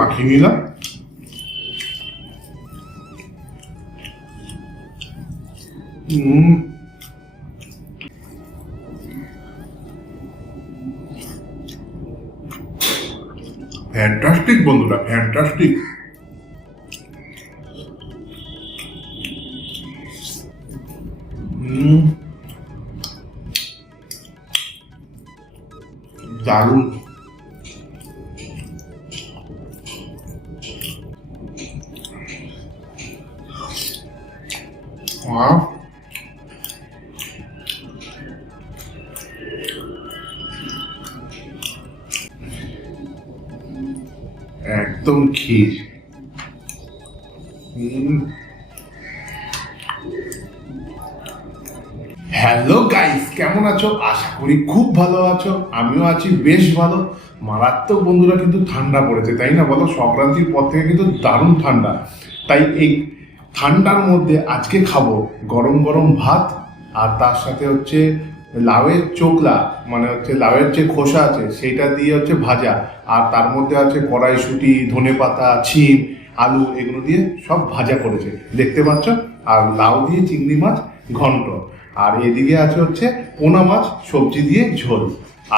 মাখিয়ে নিলাম। ফ্যান্টাস্টিক বন্ধুরা, ফ্যান্টাস্টিক। দারুণ। একদম ক্ষীর। হ্যালো গাইস, কেমন আছো? আশা করি খুব ভালো আছো। আমিও আছি বেশ ভালো। মারাত্মক বন্ধুরা কিন্তু ঠান্ডা পড়েছে, তাই না বলো? সংক্রান্তির পর থেকে কিন্তু দারুণ ঠান্ডা। তাই এই ঠান্ডার মধ্যে আজকে খাবো গরম গরম ভাত, আর তার সাথে হচ্ছে লাউয়ের চোকলা, মানে হচ্ছে লাউয়ের যে খোসা আছে সেইটা দিয়ে হচ্ছে ভাজা, আর তার মধ্যে আছে কড়াইশুঁটি, ধনেপাতা, ছিম, আলু, এগুলো দিয়ে সব ভাজা করেছে দেখতে পাচ্ছ। আর লাউ দিয়ে চিংড়ি মাছ ঘন্ট, আর এদিকে আছে হচ্ছে পোনা মাছ সবজি দিয়ে ঝোল,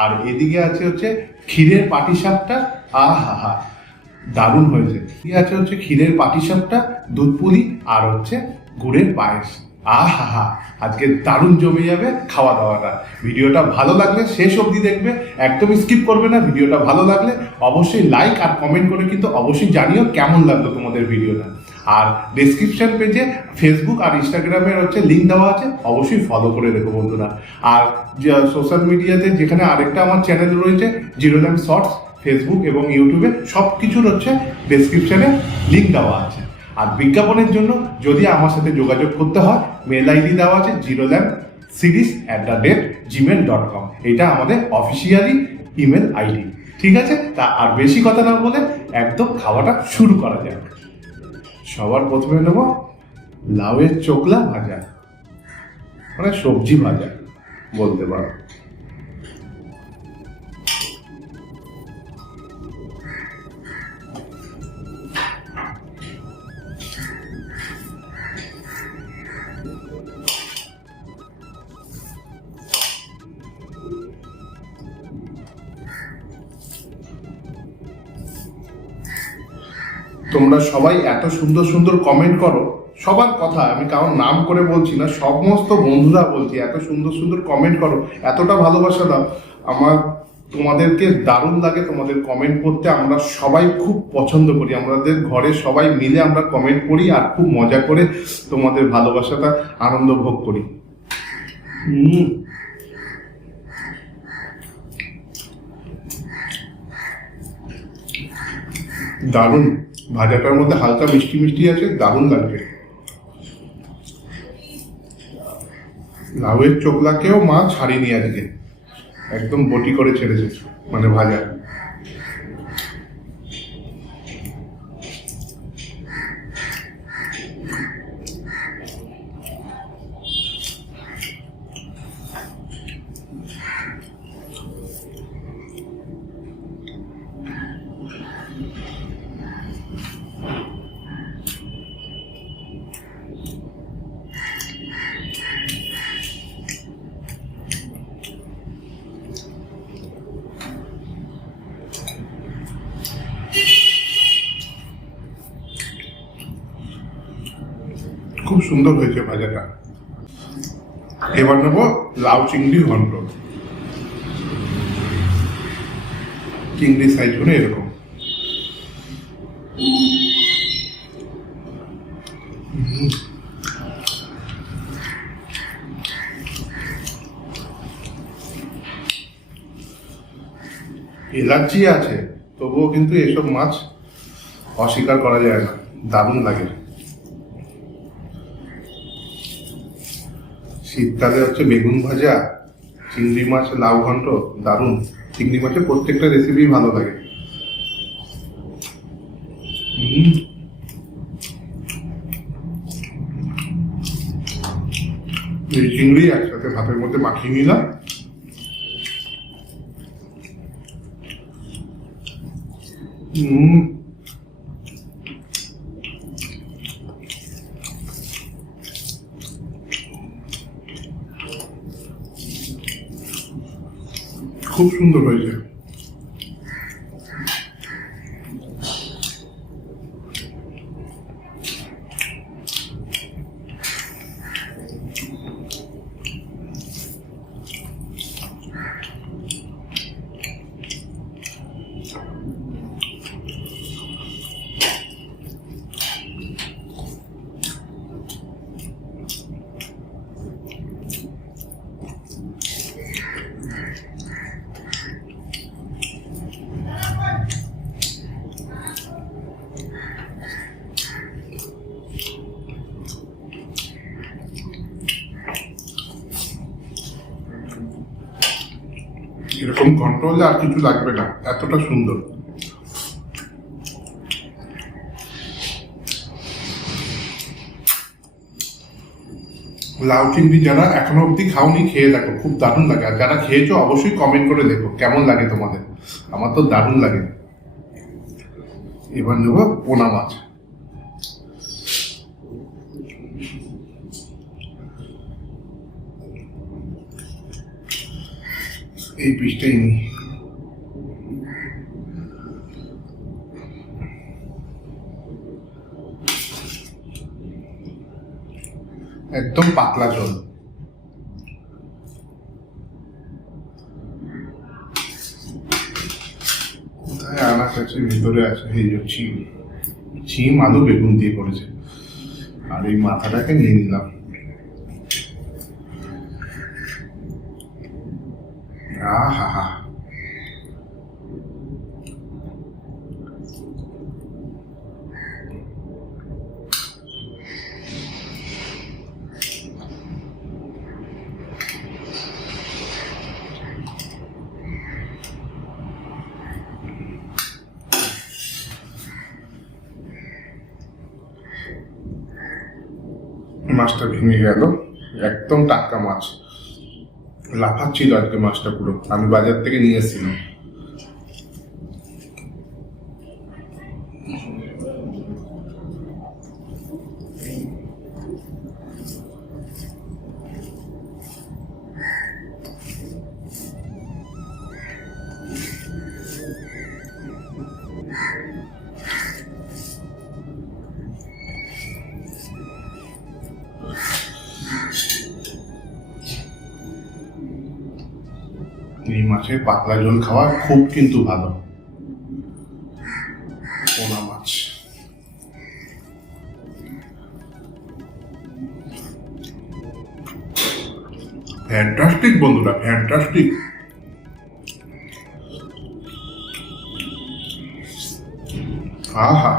আর এদিকে আছে হচ্ছে ক্ষীরের পাটিসাপটা। আহা হা, দারুণ হয়েছে। কি আছে হচ্ছে ক্ষীরের পাটিসাপটা, দুধ পুলি, আর হচ্ছে গুড়ের পায়েস। আহা হা, আজকে দারুণ জমে যাবে খাওয়া দাওয়াটা। ভিডিওটা ভালো লাগলে শেষ অবধি দেখবে, একদমই স্কিপ করবে না। ভিডিওটা ভালো লাগলে অবশ্যই লাইক আর কমেন্ট করে কিন্তু অবশ্যই জানিও কেমন লাগলো তোমাদের ভিডিওটা। আর ডেসক্রিপশন পেজে ফেসবুক আর ইনস্টাগ্রামের হচ্ছে লিঙ্ক দেওয়া আছে, অবশ্যই ফলো করে রেখো বন্ধুরা। আর সোশ্যাল মিডিয়াতে যেখানে আরেকটা আমার চ্যানেল রয়েছে জিরোল্যান্ড শর্টস, ফেসবুক এবং ইউটিউবে সব কিছুর হচ্ছে ডেসক্রিপশনে লিঙ্ক দেওয়া আছে। আর বিজ্ঞাপনের জন্য যদি আমার সাথে যোগাযোগ করতে হয়, মেল আইডি দেওয়া আছে jirolamseries@gmail.com। এটা আমাদের অফিসিয়ালি ইমেল আইডি। ঠিক আছে, তা আর বেশি কথা না বলে একদম খাওয়াটা শুরু করা যাক। সবার প্রথমে নেব লাউয়ের চোকলা ভাজা, মানে সবজি ভাজা বলতে পারো। তোমরা সবাই এত সুন্দর সুন্দর কমেন্ট করো, সবার কথা আমি কারণ নাম করে বলছি না, সমস্ত বন্ধুরা বলছি, এত সুন্দর সুন্দর কমেন্ট করো, এতটা ভালোবাসা দাও। আমার তোমাদেরকে দারুণ লাগে তোমাদের কমেন্ট করতে। আমরা সবাই খুব পছন্দ করি, আমাদের ঘরে সবাই মিলে আমরা কমেন্ট করি আর খুব মজা করে তোমাদের ভালোবাসাটা আনন্দ ভোগ করি। দারুণ, ভাজাটার মধ্যে হালকা মিষ্টি মিষ্টি আছে, দারুণ লাগছে। লাউয়ের চোকলাকেও মা ছাড়িনি আজকে, একদম বটি করে ছেড়েছে, মানে ভাজা। খুব সুন্দর হয়েছে ভাজাটা। এবার নেব লাউ চিংড়ি ঘন্ট। চিংড়ি সাইজ করে এরকম। এলার্জি আছে তবুও কিন্তু এসব মাছ অস্বীকার করা যায় না, দারুণ লাগে। শীতকালে হচ্ছে বেগুন ভাজা, চিংড়ি মাছ, লাউ ঘন্ট, দারুণ। চিংড়ি মাছের প্রত্যেকটা রেসিপি ভালো লাগে। এই চিংড়ি একসাথে ভাতের মধ্যে মাখিয়ে নিলাম। খুব সুন্দর হয়েছে। এরকম কন্ট্রোলে আর কিছু লাগবে না, এতটা সুন্দর। লাউ চিংড়ি যারা এখনো অব্দি খাওনি খেয়ে দেখো, খুব দারুণ লাগে। আর যারা খেয়েছো অবশ্যই কমেন্ট করে দেখো কেমন লাগে তোমাদের। আমার তো দারুণ লাগে। এবার নেবো পোনা মাছ। এই পিসটাই নিই। একদম পাতলা ঝোল। কোথায় আনাজ আছে? ভিতরে আছে। এই যে শিম আলু বেগুন দিয়ে করেছে। আর এই মাথাটাকে নিয়ে নিলাম। আহা, মাছটা ভেঙে গেল। একদম টাটকা মাছ, লাফাচ্ছিল আজকে মাছটা পুরো। আমি বাজার থেকে নিয়ে এসেছিলাম। এই মাছের পাতলা ঝোল খাওয়া খুব কিন্তু ভালো। পোনা মাছ ফ্যান্টাস্টিক বন্ধুরা, ফ্যান্টাস্টিক। আহা,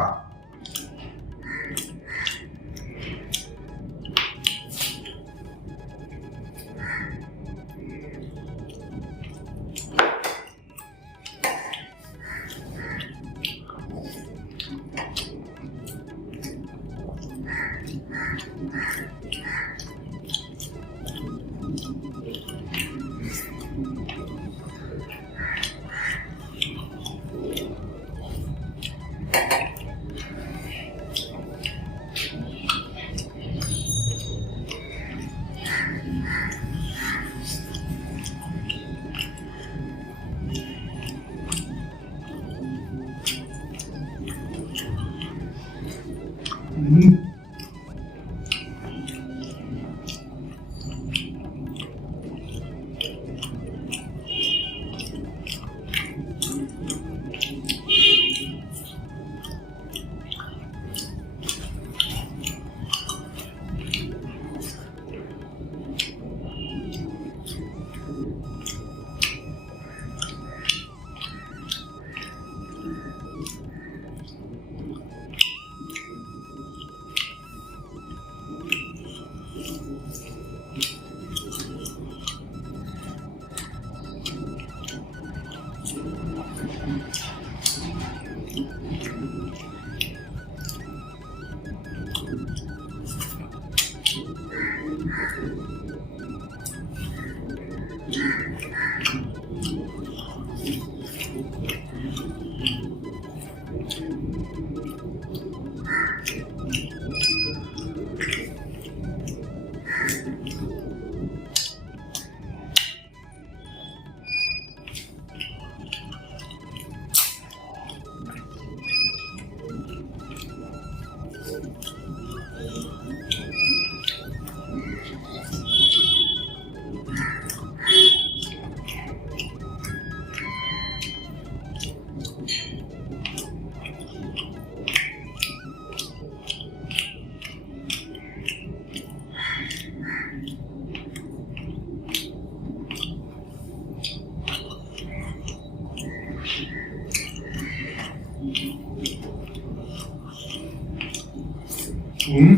হুম,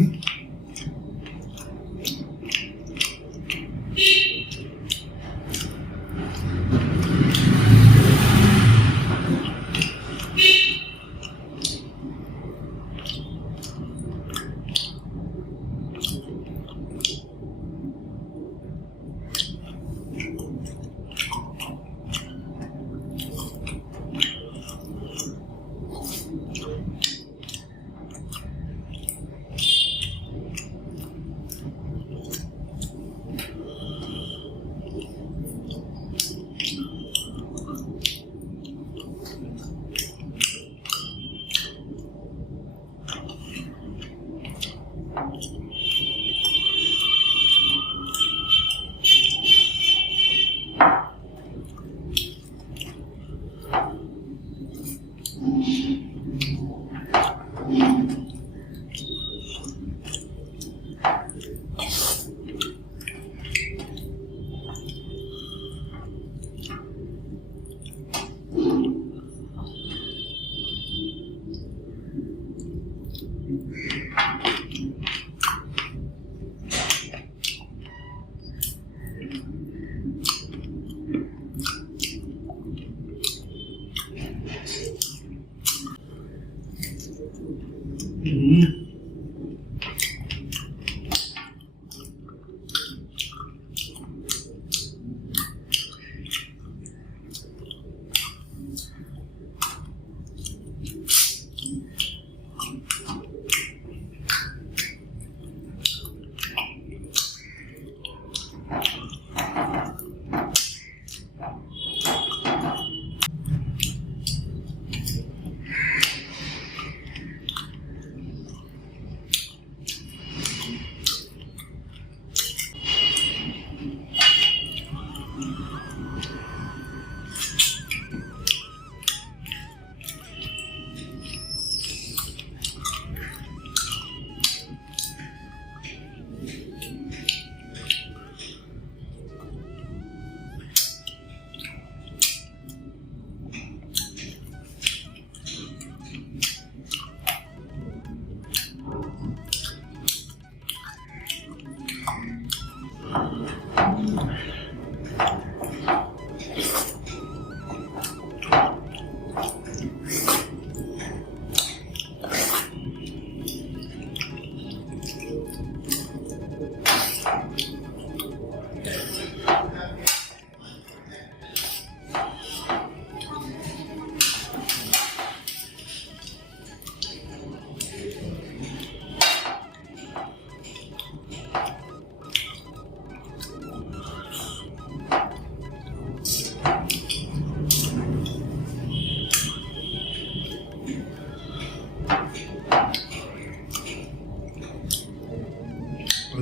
হুম,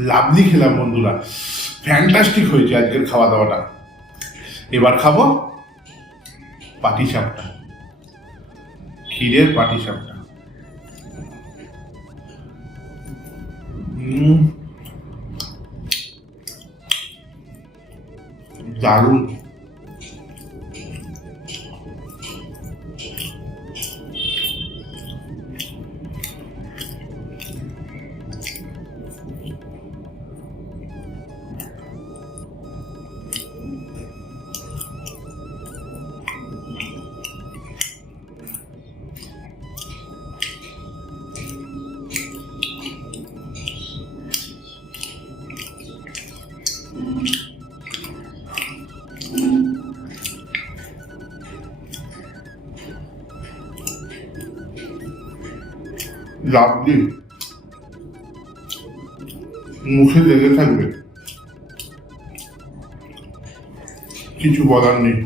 লাভলি খেলাম বন্ধুরা, ফ্যান্টাস্টিক হয়েছে আজকের খাওয়া দাওয়াটা। এবার খাবো পাটি সাপটা, ক্ষীরের পাটি সাপটা। দারুণ। লাভলি, মুখে লেগে থাকবে, কিছু বলার নেই।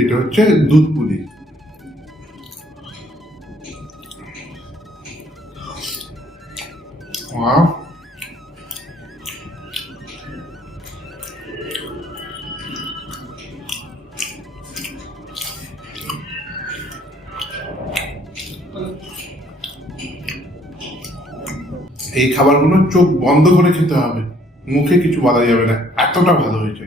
এটা হচ্ছে দুধ পুলি। এই খাবারগুলো চোখ বন্ধ করে খেতে হবে। মুখে কিছু বলা যাবে না, এতটা ভালো হয়েছে।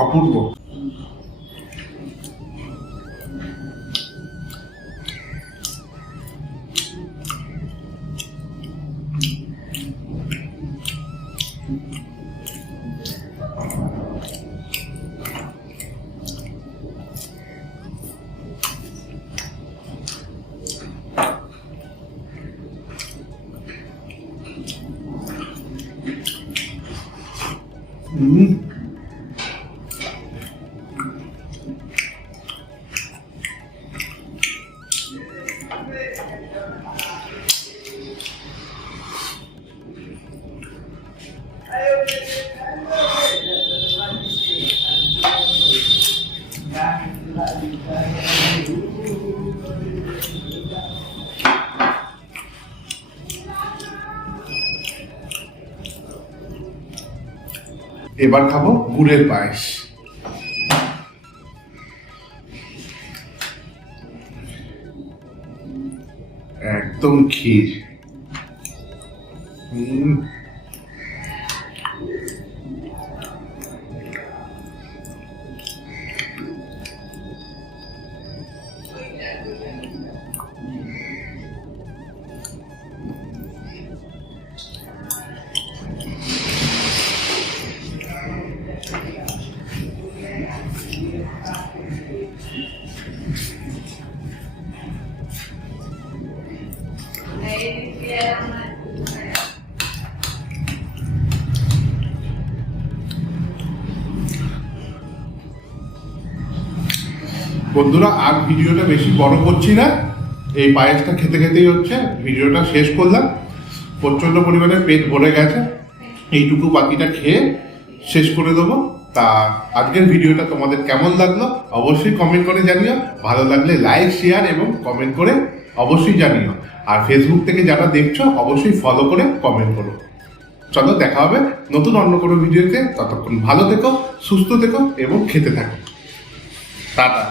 অপূর্ব। এবার খাবো গুড়ের পায়েস। একদম ক্ষীর। বন্ধুরা, আর ভিডিওটা বেশি বড় করছি না, এই পায়েসটা খেতে খেতেই হচ্ছে ভিডিওটা শেষ করলাম। প্রচন্ড পরিমাণে পেট ভরে গেছে, এইটুকু বাকিটা খেয়ে শেষ করে দেবো। তা আজকের ভিডিওটা তোমাদের কেমন লাগলো অবশ্যই কমেন্ট করে জানিও। ভালো লাগলে লাইক, শেয়ার এবং কমেন্ট করে অবশ্যই জানিও। আর ফেসবুক থেকে যারা দেখছো অবশ্যই ফলো করে কমেন্ট করো। চলো, দেখা হবে নতুন অন্য কোনো ভিডিওতে। ততক্ষণ ভালো থেকো, সুস্থ থেকো এবং খেতে থাকো। টাটা।